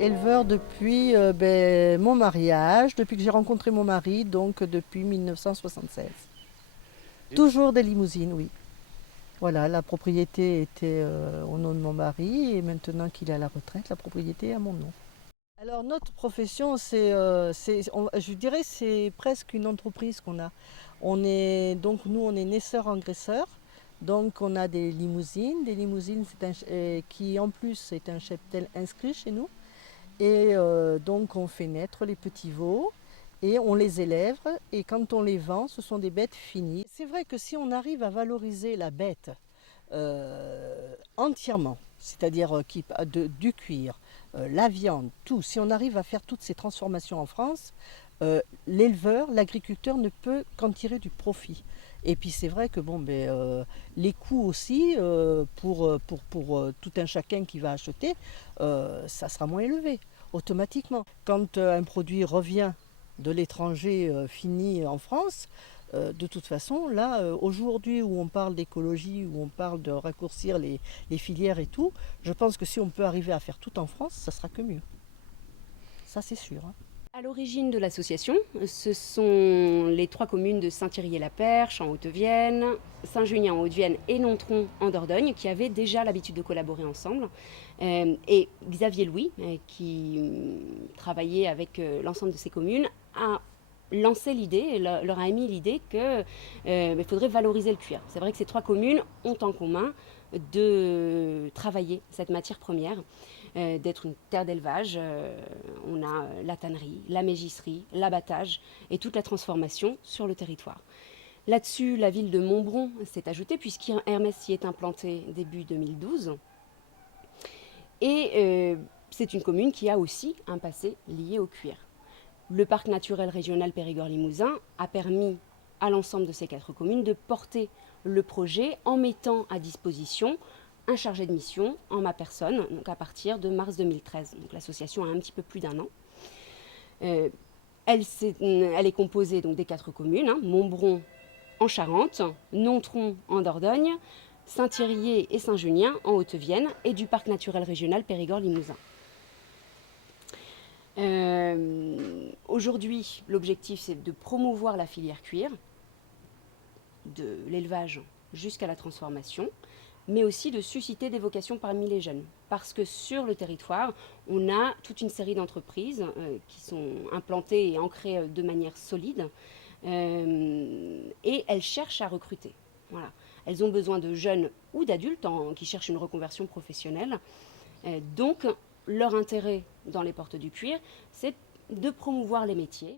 Éleveur depuis mon mariage, depuis que j'ai rencontré mon mari, donc depuis 1976. Toujours des limousines, oui. Voilà, la propriété était au nom de mon mari et maintenant qu'il est à la retraite, la propriété est à mon nom. Alors notre profession, je dirais, c'est presque une entreprise qu'on a. Donc nous, on est naisseurs-engraisseurs. Donc on a des limousines qui en plus est un cheptel inscrit chez nous. Et donc on fait naître les petits veaux et on les élève et quand on les vend, ce sont des bêtes finies. C'est vrai que si on arrive à valoriser la bête entièrement, c'est-à-dire du cuir, la viande, tout, si on arrive à faire toutes ces transformations en France, l'éleveur, l'agriculteur ne peut qu'en tirer du profit. Et puis c'est vrai que les coûts aussi, pour tout un chacun qui va acheter, ça sera moins élevé automatiquement. Quand un produit revient de l'étranger fini en France, de toute façon, là, aujourd'hui où on parle d'écologie, où on parle de raccourcir les filières et tout, je pense que si on peut arriver à faire tout en France, ça sera que mieux. Ça, c'est sûr. Hein. À l'origine de l'association, ce sont les 3 communes de Saint-Thierry-la-Perche en Haute-Vienne, Saint-Junien en Haute-Vienne et Nontron en Dordogne qui avaient déjà l'habitude de collaborer ensemble. Et Xavier Louis, qui travaillait avec l'ensemble de ces communes, a lancé l'idée, leur a émis l'idée qu'il faudrait valoriser le cuir. C'est vrai que ces 3 communes ont en commun de travailler cette matière première, d'être une terre d'élevage. On a la tannerie, la mégisserie, l'abattage et toute la transformation sur le territoire. Là-dessus, la ville de Montbron s'est ajoutée puisqu'Hermès s'y est implanté début 2012. Et c'est une commune qui a aussi un passé lié au cuir. Le parc naturel régional Périgord-Limousin a permis à l'ensemble de ces 4 communes de porter le projet en mettant à disposition un chargé de mission en ma personne, donc à partir de mars 2013. Donc l'association a un petit peu plus d'1 an. Elle est composée donc des 4 communes, Montbron en Charente, Nontron en Dordogne, Saint-Thierry et Saint-Junien en Haute-Vienne et du parc naturel régional Périgord-Limousin. Aujourd'hui, l'objectif, c'est de promouvoir la filière cuir, de l'élevage jusqu'à la transformation, mais aussi de susciter des vocations parmi les jeunes. Parce que sur le territoire, on a toute une série d'entreprises qui sont implantées et ancrées de manière solide, et elles cherchent à recruter. Voilà. Elles ont besoin de jeunes ou d'adultes qui cherchent une reconversion professionnelle. Donc, leur intérêt dans les portes du cuir, c'est de promouvoir les métiers.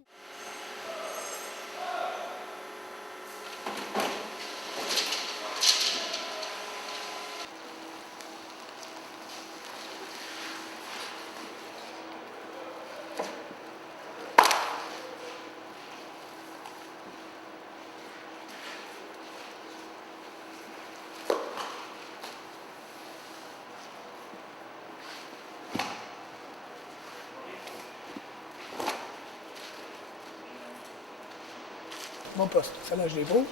Mon poste, salage des veaux,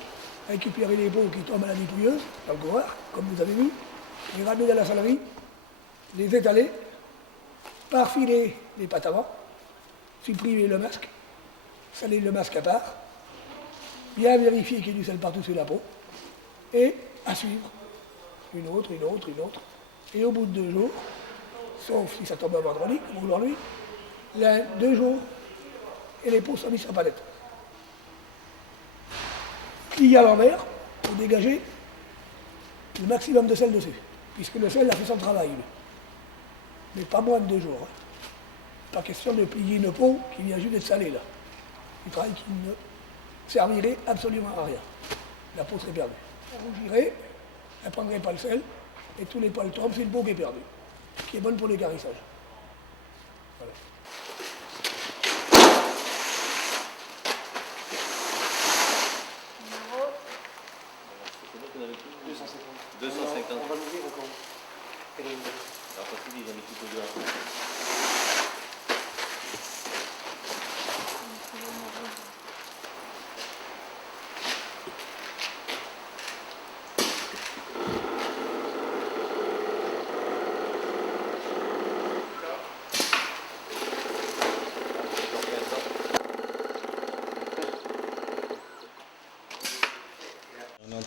récupérer les veaux qui tombent à la dépouilleuse, dans le coureur, comme vous avez vu, les ramener dans la salerie, les étaler, parfiler les pattes avant, supprimer le masque, saler le masque à part, bien vérifier qu'il y ait du sel partout sur la peau, et à suivre, une autre, une autre, une autre. Et au bout de 2 jours, sauf si ça tombe un vendredi, comme aujourd'hui, 2 jours, et les peaux sont mises sur palette. Plié à l'envers pour dégager le maximum de sel dessus, puisque le sel a fait son travail, mais pas moins de 2 jours. Pas question de plier une peau qui vient juste d'être salée là. Du travail qui ne servirait absolument à rien. La peau serait perdue. Elle rougirait, elle ne prendrait pas le sel, et tous les poils tombent, c'est une peau qui est perdue, qui est bonne pour l'écarissage. Voilà. On va l'ouvrir encore. Alors, parce qu'ils ont mis tout au dehors.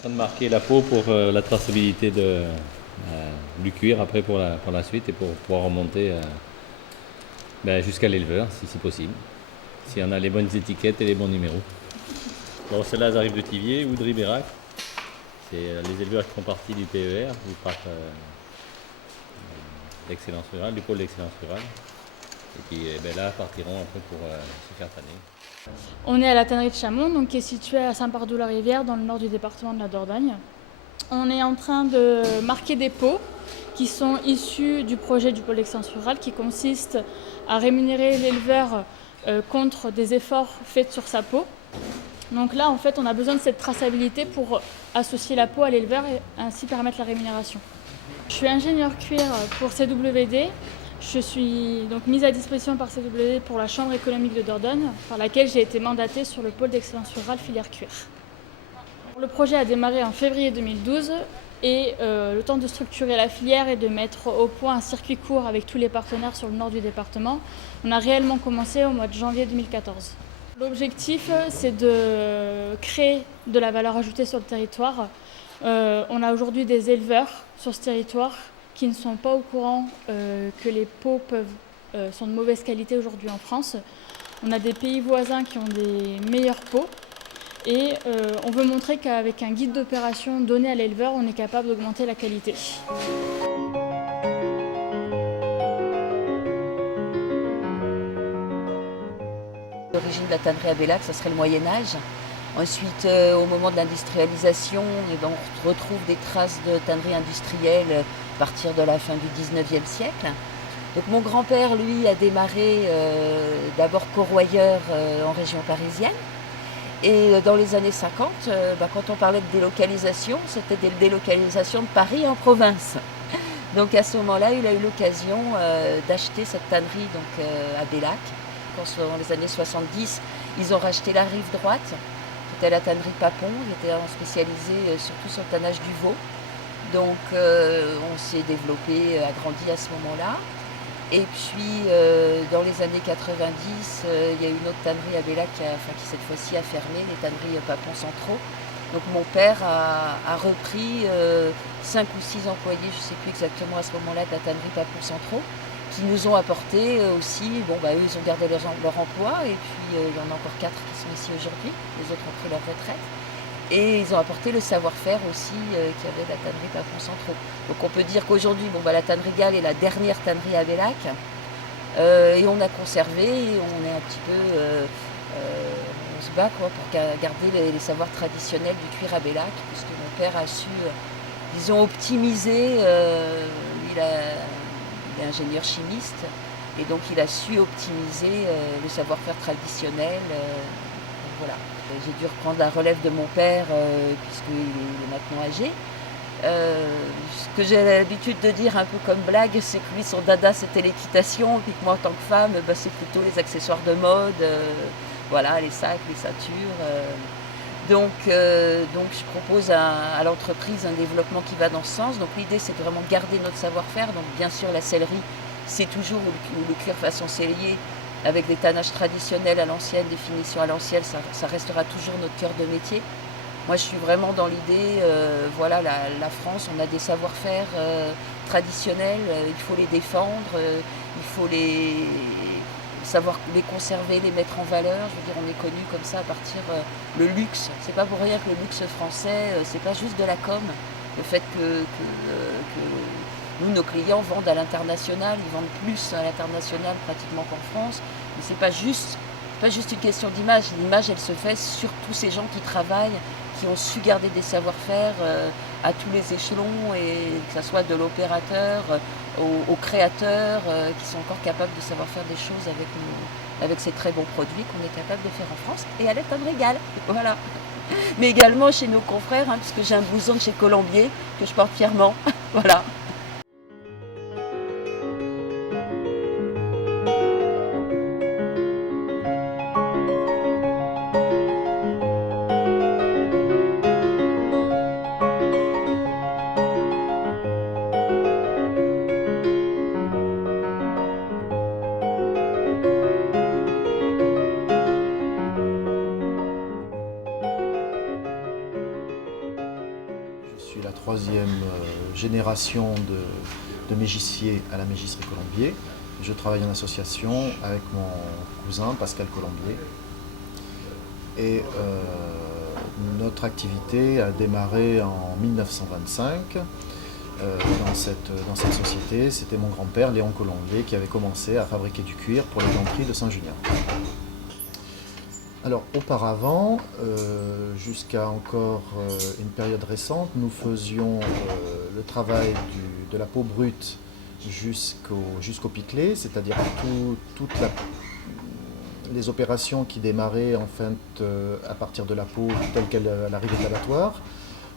train de marquer la peau pour la traçabilité du cuir après pour la suite et pour pouvoir remonter jusqu'à l'éleveur si c'est possible. Si on a les bonnes étiquettes et les bons numéros. Bon, celles-là elles arrivent de Thiviers ou de Ribérac. C'est les éleveurs qui font partie du PER, du parc d'excellence rurale, du pôle d'excellence rurale. Et puis là partiront après pour se faire tanner. On est à la tannerie de Chamont, donc, qui est située à Saint-Pardoux-la-Rivière, dans le nord du département de la Dordogne. On est en train de marquer des pots qui sont issus du projet du pôle d'excellence rurale, qui consiste à rémunérer l'éleveur contre des efforts faits sur sa peau. Donc là, en fait, on a besoin de cette traçabilité pour associer la peau à l'éleveur et ainsi permettre la rémunération. Je suis ingénieur cuir pour CWD. Je suis donc mise à disposition par CWD pour la Chambre économique de Dordogne, par laquelle j'ai été mandatée sur le pôle d'excellence rurale filière cuir. Le projet a démarré en février 2012 et le temps de structurer la filière et de mettre au point un circuit court avec tous les partenaires sur le nord du département, on a réellement commencé au mois de janvier 2014. L'objectif, c'est de créer de la valeur ajoutée sur le territoire. On a aujourd'hui des éleveurs sur ce territoire qui ne sont pas au courant que les peaux sont de mauvaise qualité aujourd'hui en France. On a des pays voisins qui ont des meilleures peaux et on veut montrer qu'avec un guide d'opération donné à l'éleveur, on est capable d'augmenter la qualité. L'origine de la tannerie à Bellac, ça serait le Moyen-Âge. Ensuite, au moment de l'industrialisation, on retrouve des traces de tannerie industrielle à partir de la fin du 19e siècle. Donc mon grand-père, lui, a démarré d'abord corroyeur en région parisienne. Et dans les années 50, quand on parlait de délocalisation, c'était des délocalisations de Paris en province. Donc à ce moment-là, il a eu l'occasion d'acheter cette tannerie donc, à Bellac. Dans les années 70, ils ont racheté la rive droite, qui était la tannerie Papon. Ils étaient spécialisés surtout sur le tannage du veau. Donc on s'est développé, agrandi à ce moment-là. Et puis dans les années 90, il y a une autre tannerie à Bellac qui cette fois-ci a fermé, les tanneries Papon Centraux. Donc mon père a repris 5 ou 6 employés, je ne sais plus exactement à ce moment-là, de la tannerie Papon Centraux, qui nous ont apporté aussi, eux ils ont gardé leur emploi, et puis il y en a encore 4 qui sont ici aujourd'hui, les autres ont pris leur retraite. Et ils ont apporté le savoir-faire aussi qu'il y avait de la tannerie Papon Centraux. Donc on peut dire qu'aujourd'hui, la tannerie Gall est la dernière tannerie à Bellac, et on a conservé, et on est un petit peu, on se bat pour garder les savoirs traditionnels du cuir à Bellac, puisque mon père a su, disons, optimiser, il est ingénieur chimiste, et donc il a su optimiser le savoir-faire traditionnel. Voilà. J'ai dû reprendre la relève de mon père, puisqu'il est maintenant âgé. Ce que j'ai l'habitude de dire un peu comme blague, c'est que lui, son dada, c'était l'équitation, puis que moi, en tant que femme, c'est plutôt les accessoires de mode, les sacs, les ceintures. Donc je propose à l'entreprise un développement qui va dans ce sens. Donc l'idée, c'est de vraiment garder notre savoir-faire. Donc bien sûr, la sellerie, c'est toujours le cuir façon sellier, avec des tannages traditionnels à l'ancienne, des finitions à l'ancienne, ça restera toujours notre cœur de métier. Moi, je suis vraiment dans l'idée, la France, on a des savoir-faire traditionnels, il faut les défendre, il faut savoir les conserver, les mettre en valeur. Je veux dire, on est connu comme ça à partir le luxe. C'est pas pour rien que le luxe français, c'est pas juste de la com. Le fait que nous, nos clients vendent à l'international, ils vendent plus à l'international pratiquement qu'en France. Mais c'est pas juste une question d'image. L'image, elle se fait sur tous ces gens qui travaillent, qui ont su garder des savoir-faire à tous les échelons, et que ce soit de l'opérateur aux créateurs, qui sont encore capables de savoir faire des choses avec ces très bons produits qu'on est capable de faire en France et à la tannerie Gall. Voilà. Mais également chez nos confrères, puisque j'ai un blouson de chez Colombier que je porte fièrement. Voilà. la troisième génération de mégissiers à la mégisserie Colombier. Je travaille en association avec mon cousin Pascal Colombier. Et notre activité a démarré en 1925 dans cette société. C'était mon grand-père Léon Colombier qui avait commencé à fabriquer du cuir pour les ganteries de Saint-Julien. Alors auparavant, jusqu'à encore une période récente, nous faisions le travail de la peau brute jusqu'au piclé, c'est-à-dire toutes les opérations qui démarraient en fait, à partir de la peau telle qu'elle arrivait à l'abattoir.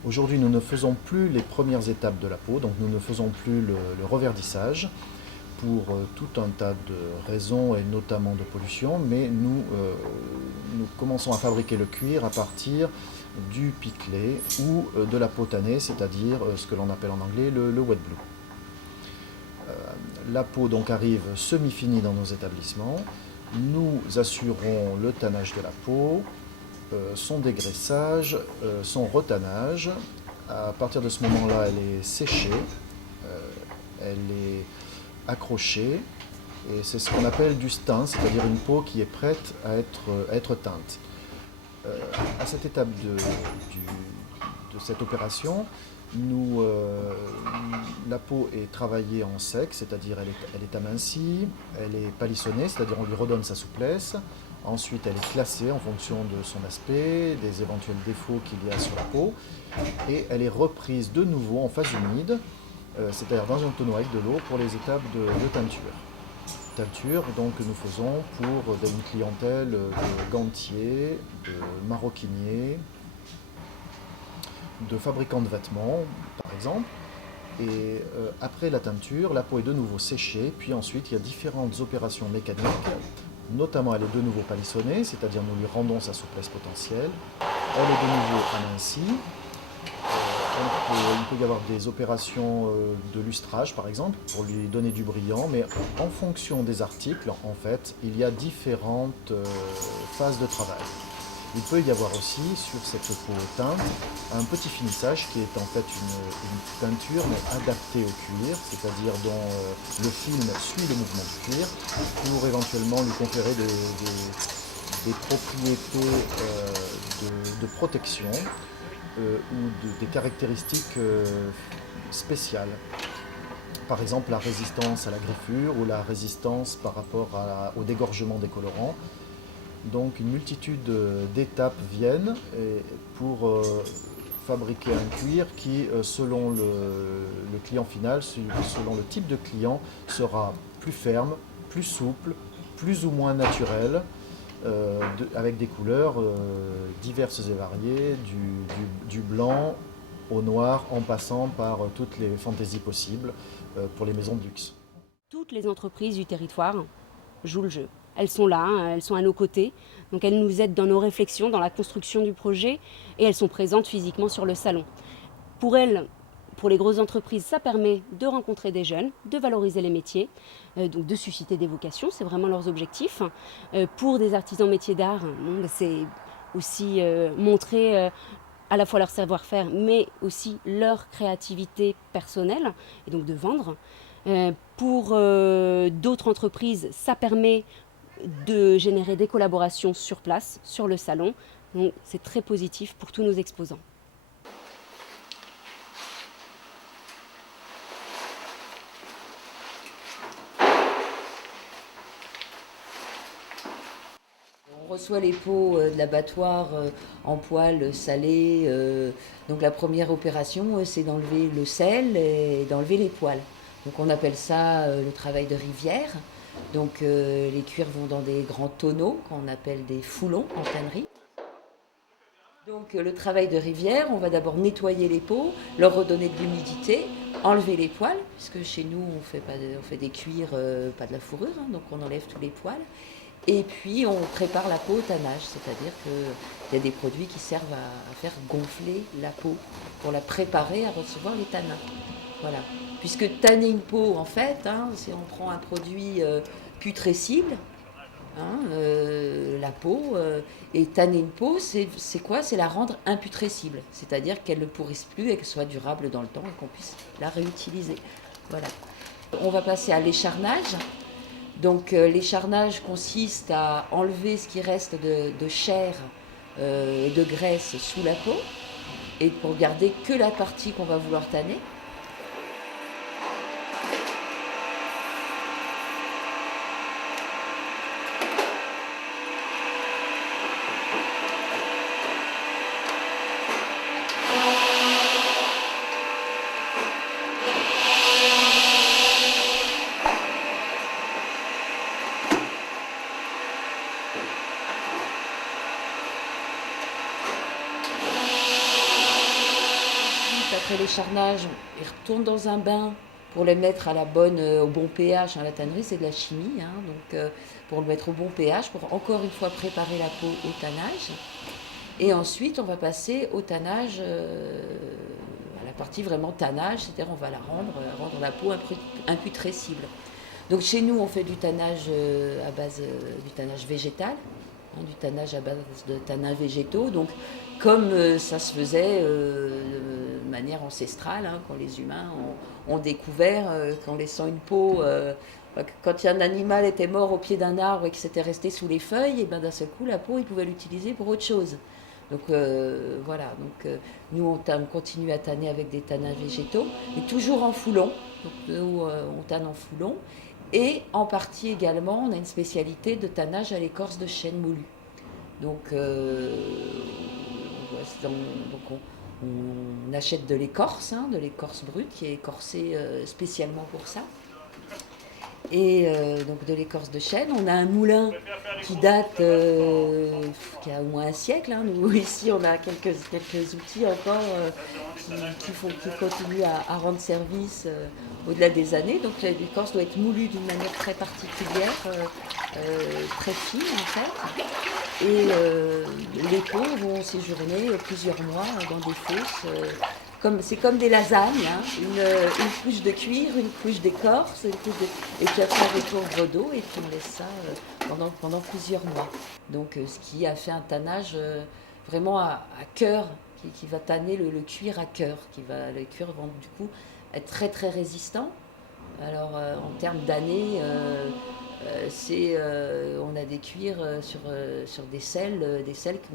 Aujourd'hui, nous ne faisons plus les premières étapes de la peau, donc nous ne faisons plus le reverdissage pour tout un tas de raisons et notamment de pollution, mais nous commençons à fabriquer le cuir à partir du piclé ou de la peau tannée, c'est-à-dire ce que l'on appelle en anglais le wet blue. La peau donc arrive semi-finie dans nos établissements. Nous assurons le tannage de la peau, son dégraissage, son retannage. À partir de ce moment-là, elle est séchée, elle est accrochée, et c'est ce qu'on appelle du stein, c'est-à-dire une peau qui est prête à être teinte. À cette étape de cette opération, la peau est travaillée en sec, c'est-à-dire elle est amincie, elle est palissonnée, c'est-à-dire on lui redonne sa souplesse. Ensuite, elle est classée en fonction de son aspect, des éventuels défauts qu'il y a sur la peau. Et elle est reprise de nouveau en phase humide, c'est-à-dire dans un tonneau avec de l'eau pour les étapes de teinture. Teinture donc, que nous faisons pour une clientèle de gantiers, de maroquiniers, de fabricants de vêtements, par exemple. Et après la teinture, la peau est de nouveau séchée, puis ensuite il y a différentes opérations mécaniques, notamment elle est de nouveau palissonnée, c'est-à-dire nous lui rendons sa souplesse potentielle. Elle est de nouveau amincie. Il peut y avoir des opérations de lustrage, par exemple, pour lui donner du brillant, mais en fonction des articles, en fait, il y a différentes phases de travail. Il peut y avoir aussi, sur cette peau teinte, un petit finissage qui est en fait une teinture mais adaptée au cuir, c'est-à-dire dont le film suit le mouvement du cuir pour éventuellement lui conférer des propriétés de protection ou des caractéristiques spéciales. Par exemple, la résistance à la griffure ou la résistance par rapport au dégorgement des colorants. Donc une multitude d'étapes viennent pour fabriquer un cuir qui, selon le client final, selon le type de client, sera plus ferme, plus souple, plus ou moins naturel, avec des couleurs diverses et variées, du blanc au noir, en passant par toutes les fantaisies possibles pour les maisons de luxe. Toutes les entreprises du territoire jouent le jeu. Elles sont là, elles sont à nos côtés, donc elles nous aident dans nos réflexions, dans la construction du projet, et elles sont présentes physiquement sur le salon. Pour elles, pour les grosses entreprises, ça permet de rencontrer des jeunes, de valoriser les métiers, donc de susciter des vocations, c'est vraiment leurs objectifs. Pour des artisans métiers d'art, c'est aussi montrer à la fois leur savoir-faire, mais aussi leur créativité personnelle, et donc de vendre. Pour d'autres entreprises, ça permet de générer des collaborations sur place, sur le salon. Donc c'est très positif pour tous nos exposants. On reçoit les peaux de l'abattoir en poêle salé. Donc la première opération, c'est d'enlever le sel et d'enlever les poils. Donc on appelle ça le travail de rivière. Donc les cuirs vont dans des grands tonneaux qu'on appelle des foulons en tannerie. Donc le travail de rivière, on va d'abord nettoyer les peaux, leur redonner de l'humidité, enlever les poils, puisque chez nous on fait des cuirs, pas de la fourrure, hein, donc on enlève tous les poils. Et puis on prépare la peau au tannage, c'est-à-dire qu'il y a des produits qui servent à faire gonfler la peau pour la préparer à recevoir les tanins. Voilà. Puisque tanner une peau, en fait, si on prend un produit putrescible, hein, la peau. Et tanner une peau, c'est quoi? C'est la rendre imputrescible, c'est-à-dire qu'elle ne pourrisse plus et qu'elle soit durable dans le temps et qu'on puisse la réutiliser. Voilà. On va passer à l'écharnage. Donc l'écharnage consiste à enlever ce qui reste de chair et de graisse sous la peau et pour garder que la partie qu'on va vouloir tanner. Après l'écharnage, ils retournent dans un bain pour les mettre au bon pH. La tannerie, c'est de la chimie, hein, donc pour le mettre au bon pH, pour encore une fois préparer la peau au tannage. Et ensuite, on va passer au tannage, à la partie vraiment tannage, c'est-à-dire on va rendre la peau imputrescible. Donc chez nous, on fait du tannage à base du tannage végétal, hein, du tannage à base de tanins végétaux. Donc comme ça se faisait de manière ancestrale, hein, quand les humains ont découvert qu'en laissant une peau, quand un animal était mort au pied d'un arbre et qu'il s'était resté sous les feuilles, et ben d'un seul coup la peau, ils pouvaient l'utiliser pour autre chose. Donc voilà, nous on continue à tanner avec des tanins végétaux, mais toujours en foulon. Donc nous on tanne en foulon. Et en partie également, on a une spécialité de tannage à l'écorce de chêne moulu. Donc on achète de l'écorce, hein, de l'écorce brute qui est écorcée spécialement pour ça. Et donc de l'écorce de chêne. On a un moulin qui date, qui a au moins un siècle. Hein. Nous ici on a quelques outils encore qui continuent à rendre service au-delà des années. Donc l'écorce doit être moulue d'une manière très particulière, très fine en fait. Et les peaux vont séjourner plusieurs mois dans des fosses. C'est comme des lasagnes, hein. Une couche de cuir, une couche d'écorce, et puis après on recouvre d'eau et puis on laisse ça pendant plusieurs mois. Donc ce qui a fait un tannage vraiment à cœur, qui va tanner le cuir à cœur, le cuir va du coup être très très résistant. Alors en termes d'années, on a des cuirs sur des selles qui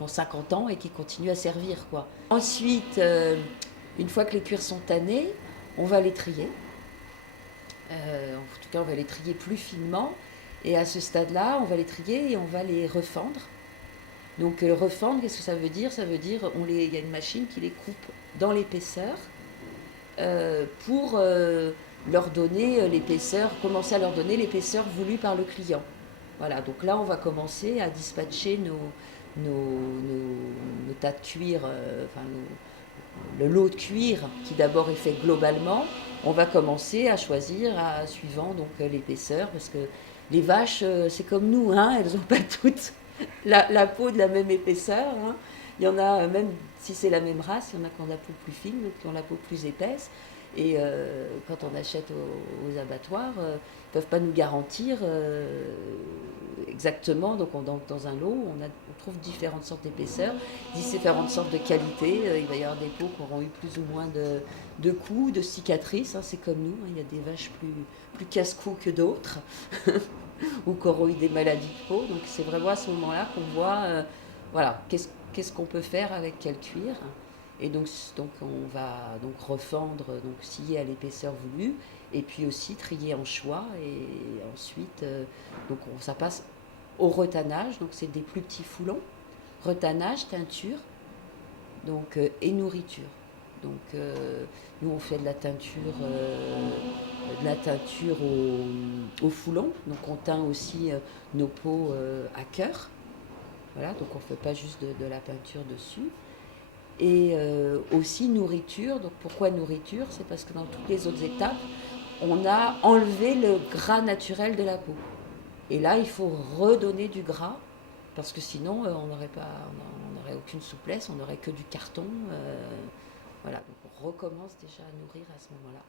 ont 50 ans et qui continuent à servir, quoi. Ensuite, une fois que les cuirs sont tannés, on va les trier. En tout cas, on va les trier plus finement. Et à ce stade-là, on va les trier et on va les refendre. Donc refendre, qu'est-ce que ça veut dire? Ça veut dire il y a une machine qui les coupe dans l'épaisseur pour leur donner commencer à leur donner l'épaisseur voulue par le client. Voilà, donc là on va commencer à dispatcher nos tas de cuir, le lot de cuir qui d'abord est fait globalement. On va commencer à choisir suivant donc l'épaisseur, parce que les vaches, c'est comme nous, hein, elles n'ont pas toutes la peau de la même épaisseur. Hein. Il y en a, même si c'est la même race, il y en a qui ont la peau plus fine, d'autres qui ont la peau plus épaisse. Et quand on achète aux abattoirs, ils ne peuvent pas nous garantir exactement. Donc dans un lot, on trouve différentes sortes d'épaisseurs, différentes sortes de qualités. Il va y avoir des peaux qui auront eu plus ou moins de coups, de cicatrices. Hein, c'est comme nous, hein, il y a des vaches plus casse-cou que d'autres, ou qui auront eu des maladies de peau. Donc c'est vraiment à ce moment-là qu'on voit voilà, qu'est-ce qu'on peut faire avec quel cuir. Et donc on va refendre, scier à l'épaisseur voulue, et puis aussi trier en choix. Et ensuite, ça passe au retannage, donc c'est des plus petits foulons. Retannage, teinture, et nourriture. Donc nous on fait de la teinture au foulon. Donc on teint aussi nos peaux à cœur. Voilà, donc on ne fait pas juste de la peinture dessus. Et aussi nourriture. Donc pourquoi nourriture? C'est parce que dans toutes les autres étapes, on a enlevé le gras naturel de la peau. Et là, il faut redonner du gras, parce que sinon, on n'aurait aucune souplesse, on n'aurait que du carton. Voilà, donc on recommence déjà à nourrir à ce moment-là.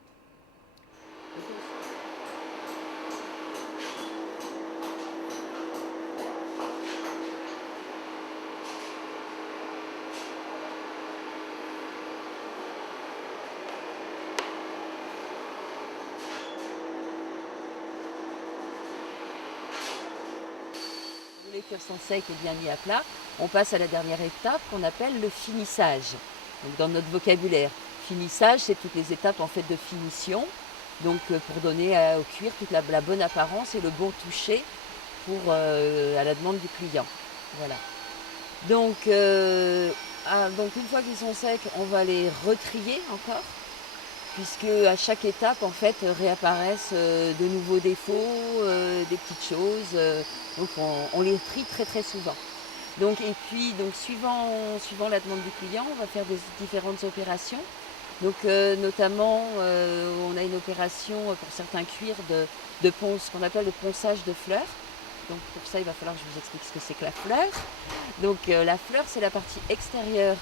les cuirs sont secs et bien mis à plat, on passe à la dernière étape qu'on appelle le finissage. Donc dans notre vocabulaire, finissage, c'est toutes les étapes en fait de finition, donc pour donner au cuir toute la bonne apparence et le bon toucher pour, à la demande du client. Voilà. Donc une fois qu'ils sont secs, on va les retrier encore, puisque à chaque étape en fait réapparaissent de nouveaux défauts, des petites choses. Donc on les trie très très souvent. Donc, et puis donc, suivant la demande du client, on va faire des différentes opérations. Donc notamment on a une opération pour certains cuirs de ponce, ce qu'on appelle le ponçage de fleurs. Donc pour ça il va falloir que je vous explique ce que c'est que la fleur. Donc la fleur c'est la partie extérieure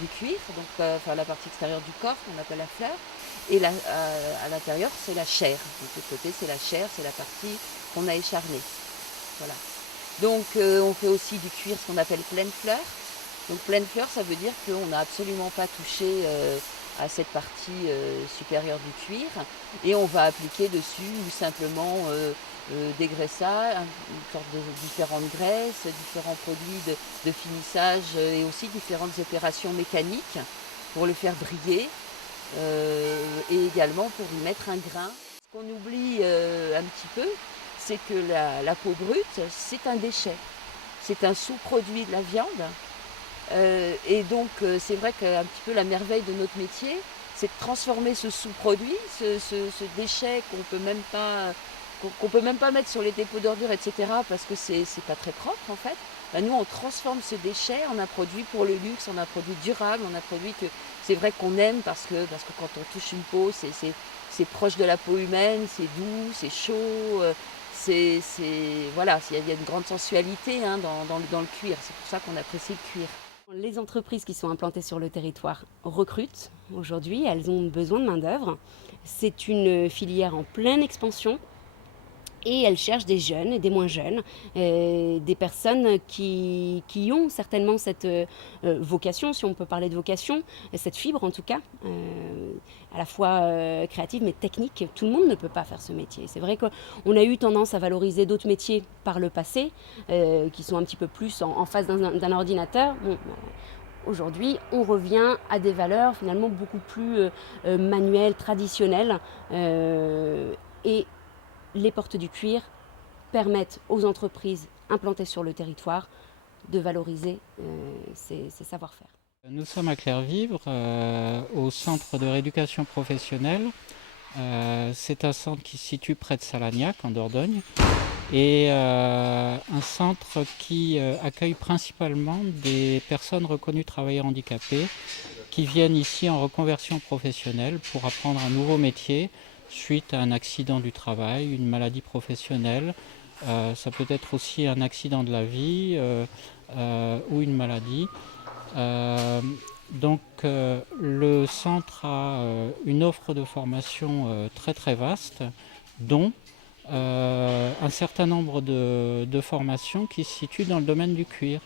du cuir, donc enfin la partie extérieure du corps qu'on appelle la fleur. Et à l'intérieur c'est la chair. Donc de l'autre côté c'est la chair, c'est la partie qu'on a écharnée. Voilà. Donc on fait aussi du cuir ce qu'on appelle pleine fleur. Donc pleine fleur ça veut dire qu'on n'a absolument pas touché à cette partie supérieure du cuir et on va appliquer dessus ou simplement des graissages, une sorte de différentes graisses, différents produits de finissage et aussi différentes opérations mécaniques pour le faire briller et également pour y mettre un grain. Ce qu'on oublie un petit peu, c'est que la peau brute, c'est un déchet. C'est un sous-produit de la viande. Et donc c'est vrai qu'un petit peu la merveille de notre métier, c'est de transformer ce sous-produit, ce déchet qu'on peut même pas mettre sur les dépôts d'ordures, etc. parce que c'est pas très propre en fait. Ben, nous on transforme ce déchet en un produit pour le luxe, en un produit durable, en un produit que c'est vrai qu'on aime parce que quand on touche une peau, c'est proche de la peau humaine, c'est doux, c'est chaud. Voilà, il y a une grande sensualité hein, dans le cuir, c'est pour ça qu'on apprécie le cuir. Les entreprises qui sont implantées sur le territoire recrutent aujourd'hui, elles ont besoin de main-d'œuvre. C'est une filière en pleine expansion et elles cherchent des jeunes et des moins jeunes, des personnes qui ont certainement cette vocation, si on peut parler de vocation, cette fibre en tout cas, à la fois créative mais technique. Tout le monde ne peut pas faire ce métier. C'est vrai qu'on a eu tendance à valoriser d'autres métiers par le passé, qui sont un petit peu plus en face d'un ordinateur. Bon, aujourd'hui, on revient à des valeurs finalement beaucoup plus manuelles, traditionnelles, et les portes du cuir permettent aux entreprises implantées sur le territoire de valoriser ces savoir-faire. Nous sommes à Clairvivre, au centre de rééducation professionnelle. C'est un centre qui se situe près de Salagnac, en Dordogne, et un centre qui accueille principalement des personnes reconnues travailleurs handicapés qui viennent ici en reconversion professionnelle pour apprendre un nouveau métier suite à un accident du travail, une maladie professionnelle. Ça peut être aussi un accident de la vie ou une maladie. Donc le centre a une offre de formation très très vaste, dont un certain nombre de formations qui se situent dans le domaine du cuir,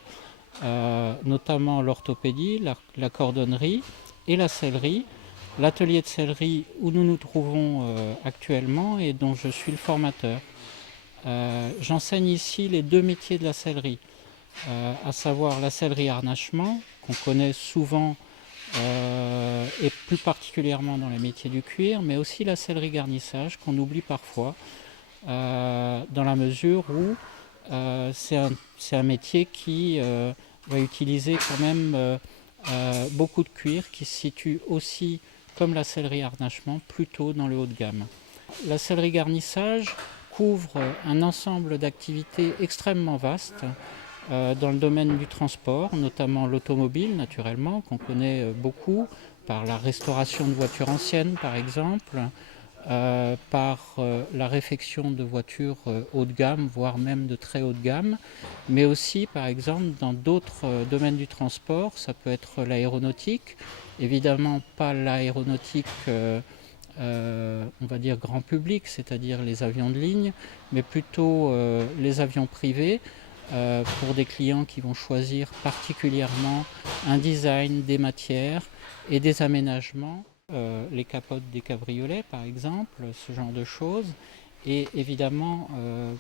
notamment l'orthopédie, la cordonnerie et la sellerie. L'atelier de sellerie où nous nous trouvons actuellement et dont je suis le formateur. J'enseigne ici les deux métiers de la sellerie, à savoir la sellerie harnachement, qu'on connaît souvent et plus particulièrement dans les métiers du cuir, mais aussi la sellerie garnissage qu'on oublie parfois, dans la mesure où c'est un métier qui va utiliser quand même beaucoup de cuir, qui se situe aussi, comme la sellerie harnachement, plutôt dans le haut de gamme. La sellerie garnissage couvre un ensemble d'activités extrêmement vastes dans le domaine du transport, notamment l'automobile naturellement, qu'on connaît beaucoup, par la restauration de voitures anciennes par exemple, par la réfection de voitures haut de gamme, voire même de très haut de gamme, mais aussi par exemple dans d'autres domaines du transport, ça peut être l'aéronautique, évidemment pas l'aéronautique on va dire grand public, c'est-à-dire les avions de ligne, mais plutôt les avions privés, pour des clients qui vont choisir particulièrement un design, des matières et des aménagements. Les capotes des cabriolets par exemple, ce genre de choses, et évidemment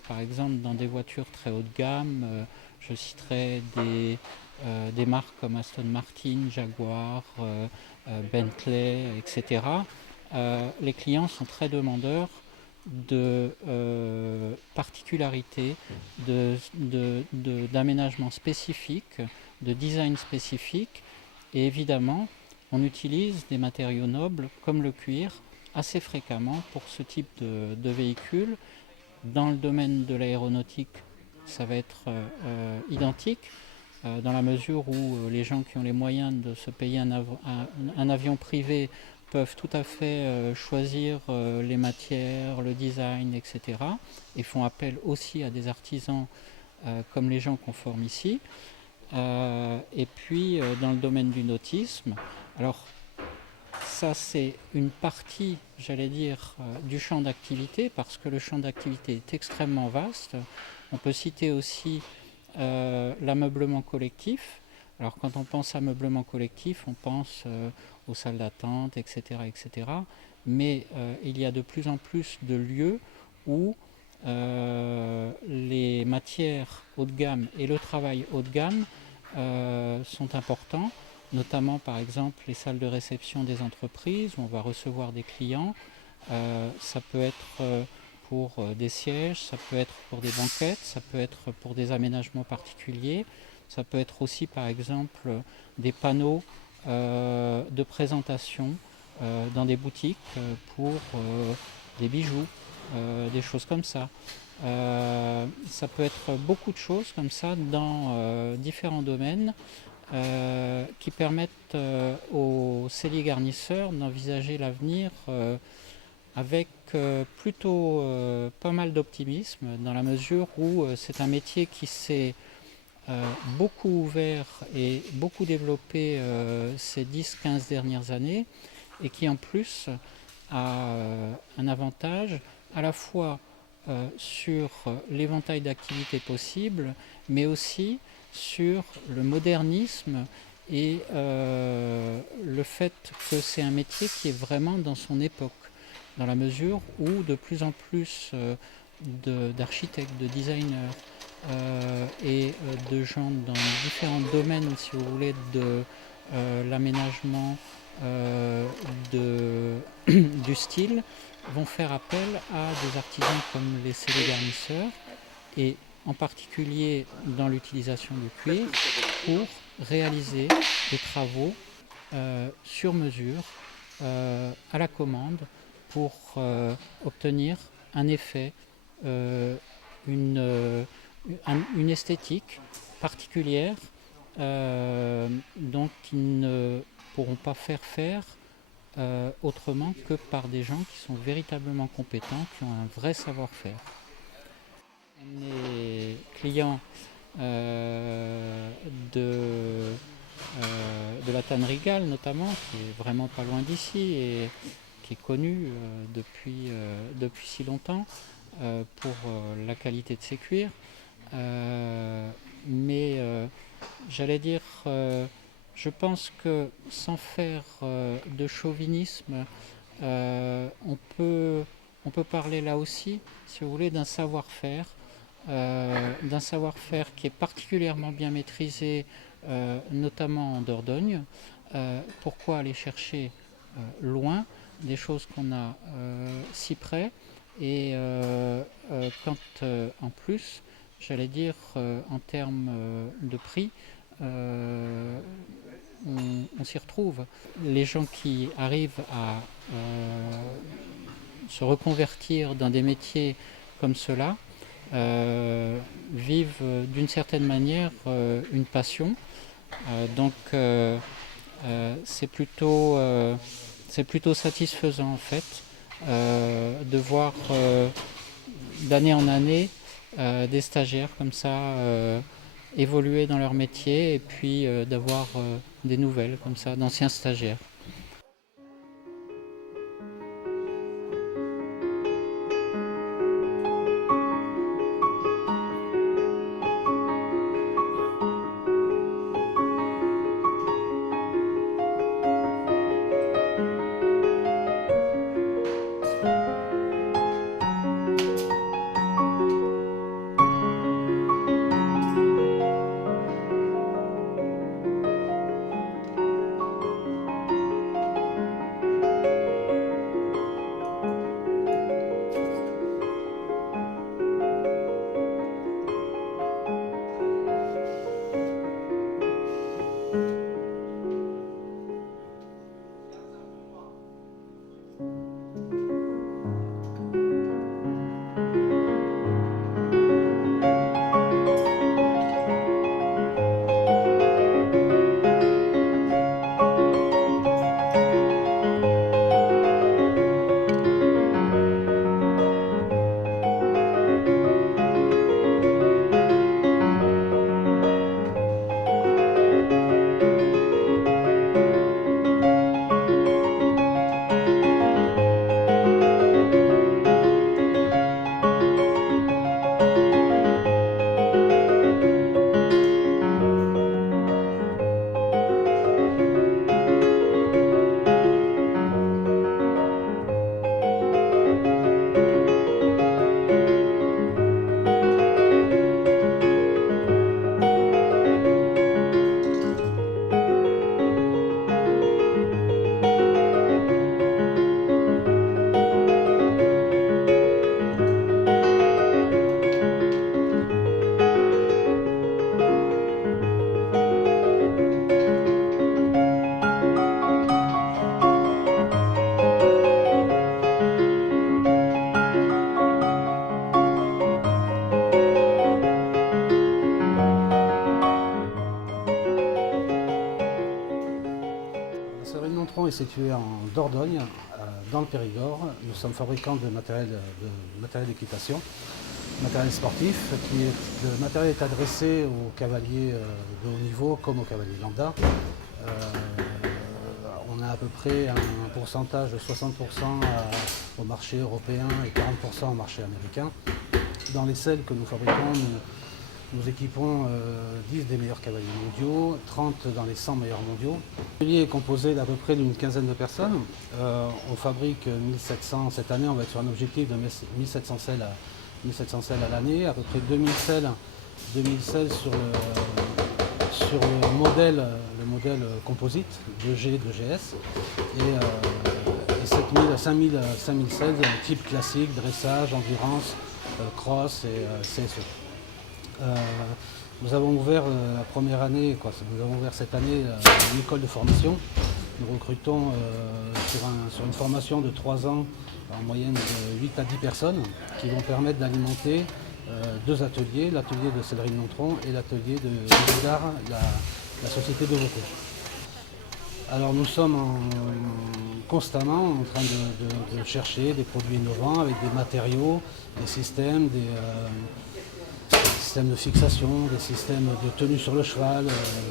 par exemple dans des voitures très haut de gamme, Je citerai des marques comme Aston Martin, Jaguar, Bentley, etc. Les clients sont très demandeurs de particularités, d'aménagements spécifiques, de design spécifiques. Et évidemment, on utilise des matériaux nobles comme le cuir assez fréquemment pour ce type de véhicule. Dans le domaine de l'aéronautique, ça va être identique, dans la mesure où les gens qui ont les moyens de se payer un avion privé peuvent tout à fait choisir les matières, le design, etc. Et font appel aussi à des artisans comme les gens qu'on forme ici. Et puis dans le domaine du nautisme, alors ça c'est une partie, j'allais dire, du champ d'activité, parce que le champ d'activité est extrêmement vaste. On peut citer aussi l'ameublement collectif. Alors quand on pense à ameublement collectif, on pense aux salles d'attente, etc., etc. Mais il y a de plus en plus de lieux où les matières haut de gamme et le travail haut de gamme sont importants, notamment par exemple les salles de réception des entreprises où on va recevoir des clients. Ça peut être pour des sièges, ça peut être pour des banquettes, ça peut être pour des aménagements particuliers, ça peut être aussi par exemple des panneaux de présentation dans des boutiques pour des bijoux, des choses comme ça. Ça peut être beaucoup de choses comme ça dans différents domaines qui permettent aux celliers garnisseurs d'envisager l'avenir avec plutôt pas mal d'optimisme, dans la mesure où c'est un métier qui s'est beaucoup ouvert et beaucoup développé ces 10-15 dernières années, et qui en plus a un avantage à la fois sur l'éventail d'activités possibles, mais aussi sur le modernisme et le fait que c'est un métier qui est vraiment dans son époque, dans la mesure où de plus en plus d'architectes, de designers et de gens dans différents domaines, si vous voulez, de l'aménagement, du style, vont faire appel à des artisans comme les scellés garnisseurs, et en particulier dans l'utilisation du cuir, pour réaliser des travaux sur mesure, à la commande, pour obtenir un effet, une esthétique particulière dont ils ne pourront pas faire autrement que par des gens qui sont véritablement compétents, qui ont un vrai savoir-faire. Les clients de la tannerie Gall notamment, qui est vraiment pas loin d'ici et qui est connu depuis si longtemps pour la qualité de ses cuirs. Mais j'allais dire, je pense que sans faire de chauvinisme, on peut parler là aussi, si vous voulez, d'un savoir-faire qui est particulièrement bien maîtrisé, notamment en Dordogne. Pourquoi aller chercher loin des choses qu'on a si près, et quand en plus, j'allais dire, en termes de prix, on s'y retrouve. Les gens qui arrivent à se reconvertir dans des métiers comme cela vivent d'une certaine manière une passion. Donc c'est plutôt satisfaisant en fait de voir d'année en année des stagiaires comme ça évoluer dans leur métier, et puis d'avoir des nouvelles comme ça d'anciens stagiaires. Nontron est situé en Dordogne, dans le Périgord. Nous sommes fabricants de matériel d'équitation, matériel sportif, le matériel est adressé aux cavaliers de haut niveau comme aux cavaliers lambda. On a à peu près un pourcentage de 60% au marché européen et 40% au marché américain. Dans les selles que nous fabriquons, nous équipons 10 des meilleurs cavaliers mondiaux, 30 dans les 100 meilleurs mondiaux. L'atelier est composé d'à peu près d'une quinzaine de personnes. On fabrique 1700, cette année on va être sur un objectif de 1700 selles à l'année, à peu près 2000 selles sur le modèle composite de G, de GS, et 5000 selles type classique, dressage, endurance, cross et CSE. Nous avons ouvert la première année, nous avons ouvert cette année une école de formation. Nous recrutons sur une formation de 3 ans en moyenne de 8 à 10 personnes qui vont permettre d'alimenter 2 ateliers, l'atelier de sellerie de Nontron et l'atelier de Vidar, la société de Vaucourt. Alors nous sommes constamment en train de chercher des produits innovants avec des matériaux, des systèmes, systèmes de fixation, des systèmes de tenue sur le cheval,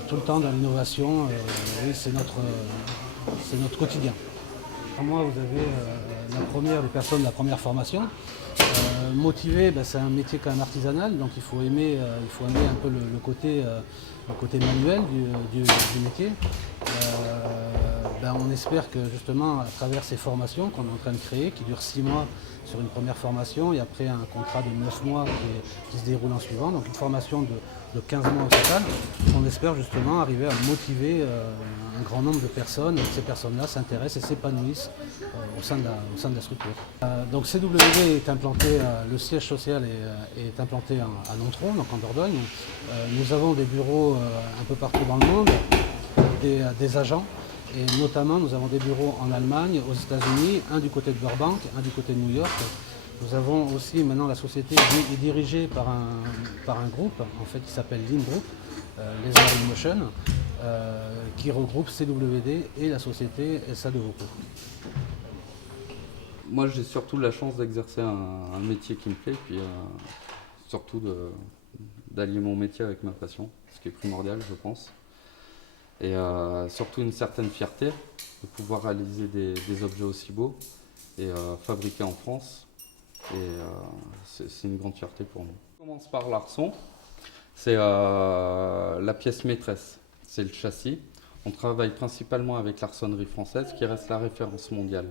tout le temps dans l'innovation, oui, c'est notre quotidien. Pour moi, vous avez les personnes de la première formation. Motivé, c'est un métier quand même artisanal, donc il faut aimer un peu le côté manuel du métier. On espère que justement à travers ces formations qu'on est en train de créer, qui durent 6 mois sur une première formation et après un contrat de 9 mois qui se déroule en suivant, donc une formation de 15 mois au total, on espère justement arriver à motiver un grand nombre de personnes et que ces personnes-là s'intéressent et s'épanouissent au sein de la structure. Donc CWD est implanté, le siège social est implanté à Nontron, donc en Dordogne. Nous avons des bureaux un peu partout dans le monde, des agents. Et notamment, nous avons des bureaux en Allemagne, aux États-Unis, un du côté de Burbank, un du côté de New York. Nous avons aussi, maintenant, la société est dirigée par un groupe, en fait, qui s'appelle Lean Group, Laser Motion, qui regroupe CWD et la société SA de Vaucourt. Moi, j'ai surtout la chance d'exercer un métier qui me plaît, puis surtout d'allier mon métier avec ma passion, ce qui est primordial, je pense. Et surtout une certaine fierté de pouvoir réaliser des objets aussi beaux et fabriqués en France. Et c'est une grande fierté pour nous. On commence par l'arçon. C'est la pièce maîtresse, c'est le châssis. On travaille principalement avec l'arçonnerie française qui reste la référence mondiale.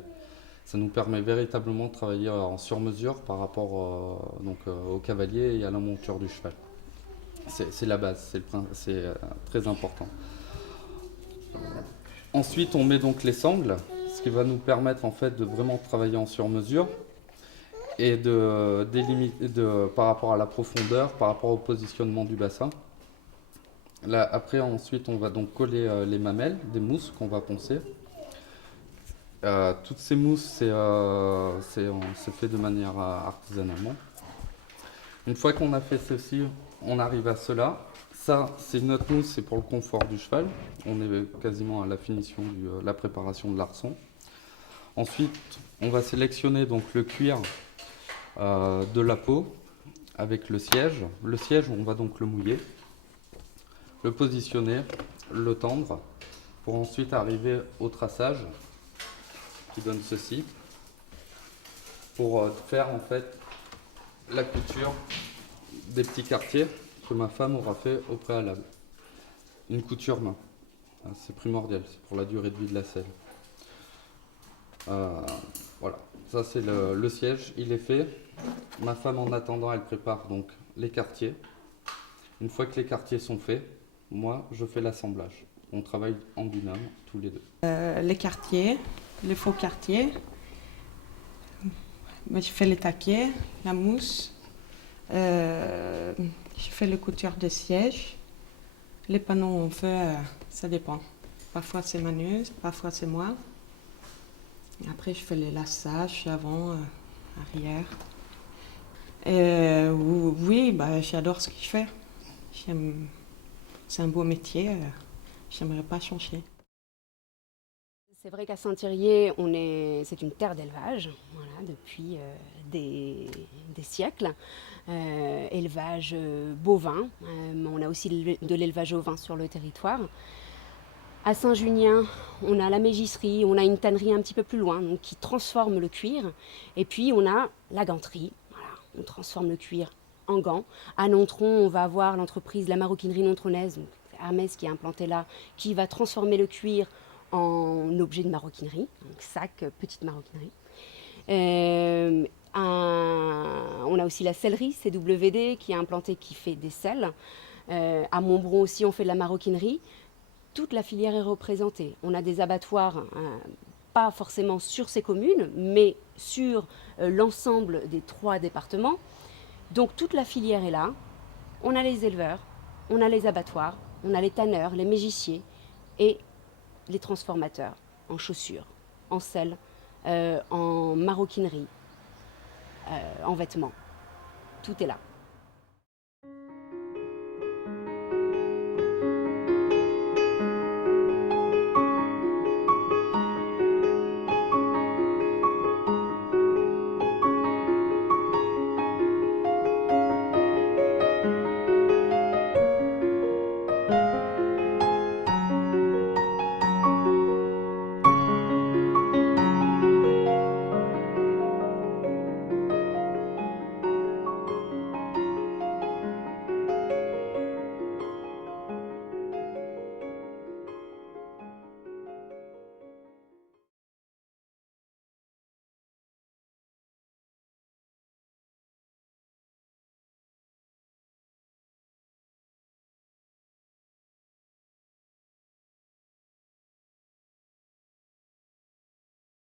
Ça nous permet véritablement de travailler en sur-mesure par rapport au cavalier et à la monture du cheval. C'est la base, c'est très important. Ensuite, on met donc les sangles, ce qui va nous permettre en fait de vraiment travailler en sur-mesure et par rapport à la profondeur, par rapport au positionnement du bassin. Là, après, ensuite, on va donc coller les mamelles, des mousses qu'on va poncer. Toutes ces mousses, c'est fait de manière artisanalement. Une fois qu'on a fait ceci, on arrive à cela. Ça, c'est notre mousse, c'est pour le confort du cheval. On est quasiment à la finition de la préparation de l'arçon. Ensuite, on va sélectionner donc le cuir de la peau avec le siège. Le siège, on va donc le mouiller, le positionner, le tendre, pour ensuite arriver au traçage qui donne ceci, pour faire en fait la couture des petits quartiers que ma femme aura fait au préalable. Une couture main, c'est primordial, c'est pour la durée de vie de la selle. Voilà, ça c'est le siège, il est fait. Ma femme en attendant, elle prépare donc les quartiers. Une fois que les quartiers sont faits, moi je fais l'assemblage. On travaille en binôme tous les deux. Les quartiers, les faux quartiers. Je fais les taquets, la mousse. Je fais le couture de siège. Les panneaux on fait, ça dépend. Parfois c'est Manu, parfois c'est moi. Et après je fais les lassages avant, arrière. Oui, j'adore ce que je fais. C'est un beau métier. J'aimerais pas changer. C'est vrai qu'à Saint-Thirier, c'est une terre d'élevage, voilà, depuis des siècles. Élevage bovin, on a aussi de l'élevage ovin sur le territoire. À Saint-Junien, on a la mégisserie, on a une tannerie un petit peu plus loin, donc, qui transforme le cuir. Et puis on a la ganterie, voilà, on transforme le cuir en gants. À Nontron, on va avoir l'entreprise La Maroquinerie Nontronnaise, donc Hermès qui est implanté là, qui va transformer le cuir en objet de maroquinerie, donc sac, petite maroquinerie. On a aussi la sellerie CWD qui est implantée, qui fait des selles. À Montbron aussi, on fait de la maroquinerie. Toute la filière est représentée. On a des abattoirs, pas forcément sur ces communes, mais sur l'ensemble des 3 départements. Donc toute la filière est là. On a les éleveurs, on a les abattoirs, on a les tanneurs, les mégissiers et les transformateurs en chaussures, en selles, en maroquinerie, en vêtements. Tout est là.